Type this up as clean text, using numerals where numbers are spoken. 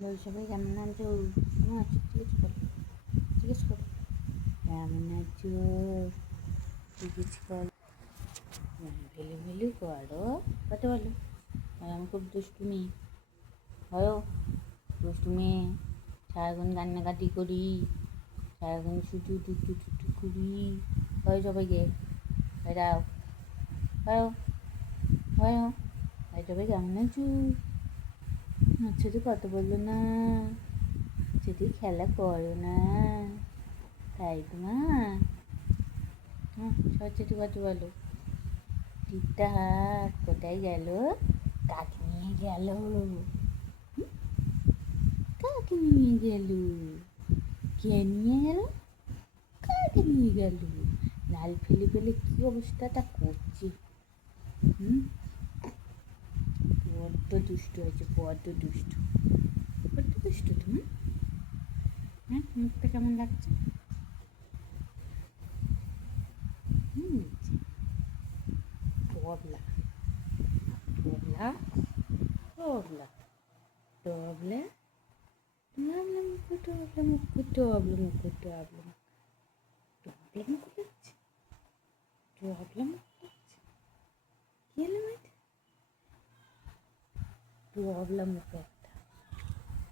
সবাই কেমন আছো? কেমন আছো জিজ্ঞেস করো কেমন আছো জিজ্ঞেস করো। ভেলি ভেলি করো কত বলো। আর আমি খুব দুষ্টু মেয়ে হয়, দুষ্টু মেয়ে, সারাক্ষণ কান্নাকাটি করি, সারাক্ষণ শুধু টুটু টুটু করি। হয় সবাইকে দাও হয় হয় হয় সবাই কেমন আছো? আচ্ছা তো কত বললো না, যদি খেলা করো না, তাই তো মা। সরস্বতী কত বলো। টিপটা হাত কোথায় গেল? কাকে নিয়ে গেল? কাকে নিয়ে গেল? কে নিয়ে গেল? কাকে নিয়ে গেল? লাল ফেলে ফেলে কি অবস্থাটা করছে। হুম, বড্ড দুষ্টু হয়েছে, বড্ড দুষ্টু, বড্ড দুষ্টু তুমি। হ্যাঁ, মুখটা কেমন লাগছে? টবলা টবলা টবলা টবলা টবলা মুখু টবলা মুখু টবলা মুখু টবলা টবলা মুখু লাগছে, টবলা মুখু লাগছে। কি হলো টবলা মুখু